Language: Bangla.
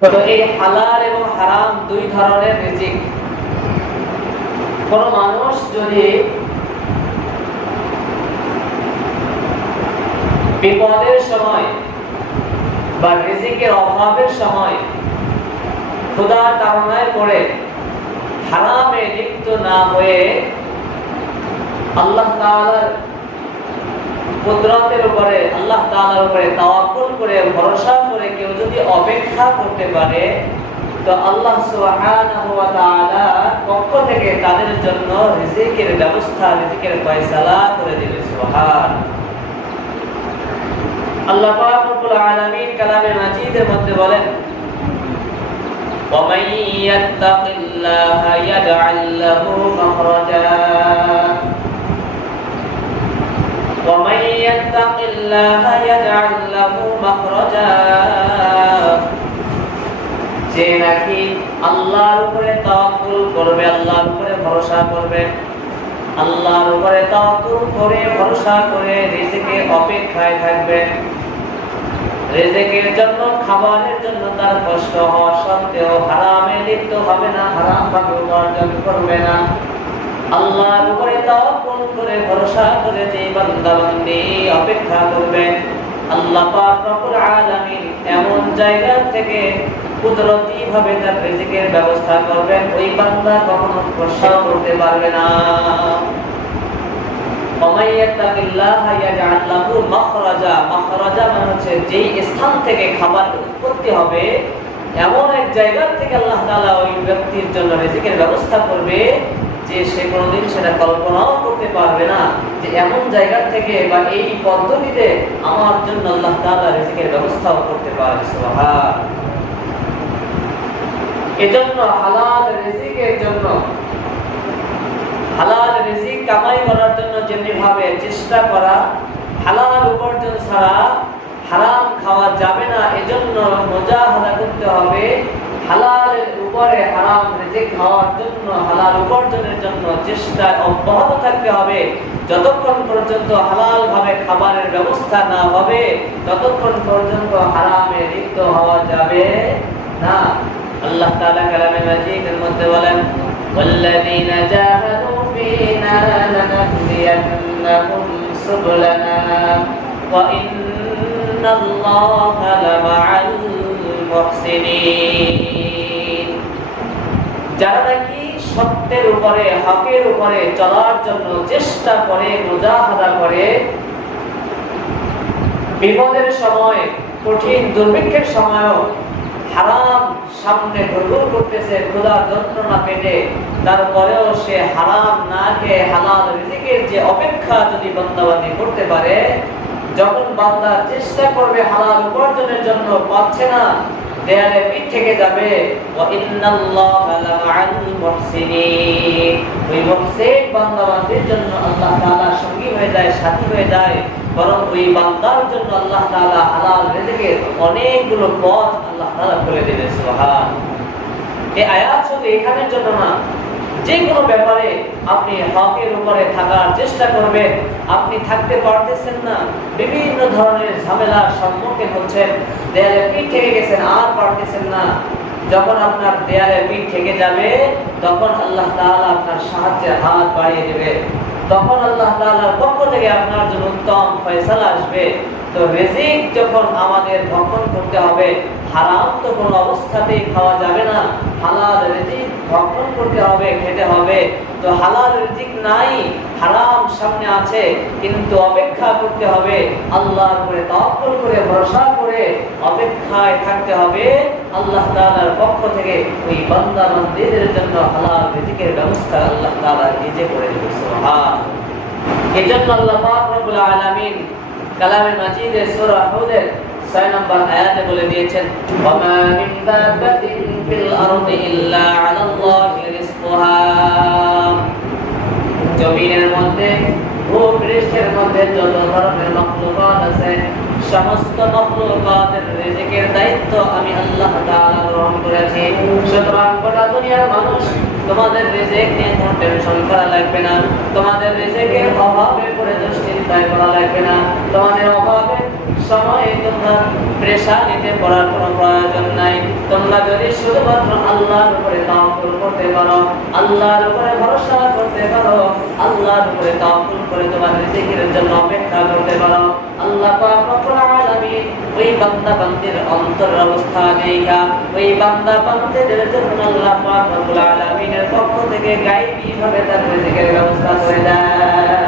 তো এই হালাল এবং হারাম দুই ধরনের রিজিক। কোন মানুষ যদি বিপদের সময় বা রিজিকের অভাবের সময় ক্ষুধার তাড়নায় পড়ে হারামে লিপ্ত না হয়ে আল্লাহ তাআলার কুদরতের উপরে, আল্লাহ তাআলার উপরে তাওয়াক্কুল করে ভরসা করে কেউ যদি অপেক্ষা করতে পারে, তো আল্লাহ সুবহানাহু ওয়া তাআলা পক্ষ থেকে তাদের জন্য রিজিকের ব্যবস্থা, রিজিকের ফয়সালা করে দিবেন। সুবহান আল্লাহ পাক রব্বুল আলামিন কালামে মাজিদের মধ্যে বলেন, وَمَن يَتَّقِ اللَّهَ يَجْعَل لَّهُ مَخْرَجًا وَمَن يَتَّقِ اللَّهَ يَجْعَل لَّهُ مَخْرَجًا যে নাকি আল্লাহর উপরে তাওয়াক্কুল করবে, আল্লাহর উপরে ভরসা করবে, আল্লাহর উপরে তাওয়াক্কুল করে ভরসা করে রিজিকের অপেক্ষায় থাকবে, রিজিকের জন্য, খাবারের জন্য তার কষ্ট হওয়া সত্ত্বেও হারামে লিপ্ত হবে না, হারাম ভাবে উপার্জন করবে না, আল্লাহর উপরে তাওয়াক্কুল করে ভরসা করে যে বান্দা বান্দি অপেক্ষা করবে, আল্লাহ পাক রব্বুল আলামিন এমন জায়গা থেকে কুদরতি ভাবে তার রিজিকের ব্যবস্থা করবেন, ওই বান্দা কখনো কষ্ট করতে পারবে না। وَمَن يَتَّقِ اللَّهَ يَجْعَل لَّهُ مَخْرَجًا মাখরাজা মানে হচ্ছে যেই স্থান থেকে খাবার উৎপত্তি হবে এমন এক জায়গা থেকে আল্লাহ তাআলা ওই ব্যক্তির জন্য রিজিকের ব্যবস্থা করবে যে সে কোনোদিন সেটা কল্পনাও করতে পারবে না যে এমন জায়গা থেকে বা এই পদ্ধতিতে আমার জন্য আল্লাহ তাআলা রিজিকের ব্যবস্থাও করতে পারে। সুবহান। এজন্য হালাল রিজিকের জন্য, হালাল রিজিক কামাই করার জন্য যেমনি ভাবে চেষ্টা করা, হালাল উপার্জন ছাড়া হারাম খাওয়া যাবে না, এজন্য মুজাহাদা করতে হবে। হালালের উপরে হারাম রিজিক খাওয়ার জন্য, হালাল উপার্জনের জন্য চেষ্টা অব্যাহত থাকতে হবে। যতক্ষণ পর্যন্ত হালাল ভাবে খাবারের ব্যবস্থা না হবে ততক্ষণ পর্যন্ত হারামে লিপ্ত হওয়া যাবে না। আল্লাহ তাআলা কালামে মাজিদের মধ্যে বলেন, والذين جاهدوا فينا لنهدينهم سبلنا وإن الله لمع المحسنين যারা নাকি সত্যের উপরে, হকের উপরে চলার জন্য চেষ্টা করে, মুজাহাদা করে, বিপদের সময়, কঠিন দুর্ভিক্ষের সময়ও হারাম সামনে ঘুরঘুর করতেছে, ক্ষুধা যন্ত্রণা পেটে, তারপরেও সে হারাম না খেয়ে হালাল রিজিকের যে অপেক্ষা যদি বান্দাবান্দি করতে পারে, যখন বান্দা চেষ্টা করবে হালাল উপার্জনের জন্য, পাচ্ছে না, দেয়ালে পিঠ থেকে যাবে, ওয়া ইন্নাল্লাহা লামাআল মুহসিনিন, ওই মুহসিন বান্দাবান্দির জন্য আল্লাহ তাআলা সঙ্গী হয়ে যায়, সাথী হয়ে যায়, বরং ওই বান্দার জন্য আল্লাহ তাআলা হালাল রিজিকের অনেকগুলো পথ আল্লাহ তাআলা খুলে দেবেন। সুবহান। এই আয়াত শুধু এখানের জন্য না, যে কোনো ব্যাপারে আপনি হকের উপরে থাকার চেষ্টা করবেন, আপনি থাকতে পারতেছেন না, বিভিন্ন ধরনের ঝামেলার সম্মুখীন হচ্ছেন, দেয়ালে পিঠ থেকে গেছেন, আর পারতেছেন না, যখন আপনার দেয়ালে পিঠ থেকে যাবে তখন আল্লাহ তাআলা আপনার সাহায্যের হাত বাড়িয়ে দেবে, তখন আল্লাহ তাআলার পক্ষ থেকে আপনার জন্য উত্তম ফয়সালা আসবে। তো রিজিক যখন আমাদের ভক্ষণ করতে হবে, হারাম তো কোনো অবস্থাতেই খাওয়া যাবে না, হালাল রিজিক ভক্ষণ করতে হবে, খেতে হবে। তো হালাল রিজিক নাই, হারাম সামনে আছে, কিন্তু অপেক্ষা করতে হবে, আল্লাহর উপরে তাওয়াক্কুল করে ভরসা করে অপেক্ষায় থাকতে হবে, আল্লাহ তাআলার পক্ষ থেকে ওই বান্দা বান্দীদের জন্য হালাল রিজিকের ব্যবস্থা আল্লাহ তাআলা নিজে করে দিবেন। সুবহান। এজন্য আল্লাহ পাক রব্বুল আলামিন কালামে মাজিদে সূরা হুদের 6 নম্বর আয়াতে বলে দিয়েছেন, ওয়ামা মিন দাব্বাতিন ফিল আরদি ইল্লা আলাল্লাহি রিজকুহা, জমিনের মধ্যে, ভূপৃষ্ঠের মধ্যে যত ধরনের মাখলুকাত আছে, সমস্ত মাখলুকাতের রিজিকের দায়িত্ব আমি আল্লাহ তাআলা গ্রহণ করেছি। সুতরাং গোটা দুনিয়ার মানুষ, তোমাদের রিজিক নিয়ে কোনো টেনশন করা লাগবে না, তোমাদের রিজিকের অভাবে পড়ে দুশ্চিন্তায় পড়া লাগবে না, তোমাদের অভাবে সময় তোমরা পেরেশানিতে পড়ার কোনো প্রয়োজন নাই। তোমরা যদি শুধুমাত্র আল্লাহর উপরে তাওয়াক্কুল করতে পারো, আল্লাহর উপরে ভরসা করতে পারো, আল্লাহর উপরে তাওয়াক্কুল করে তোমার রিজিকের জন্য অপেক্ষা করতে পারো, আল্লাহ পাক রব্বুল আলামিন ওই বান্দা বান্দির অন্তরের অবস্থা দেখা ওই বান্দা বান্দিদের জন্য আল্লাহ পাক রব্বুল আলামিনের পক্ষ থেকে গায়বী ভাবে তার রিজিকের ব্যবস্থা করে দেয়।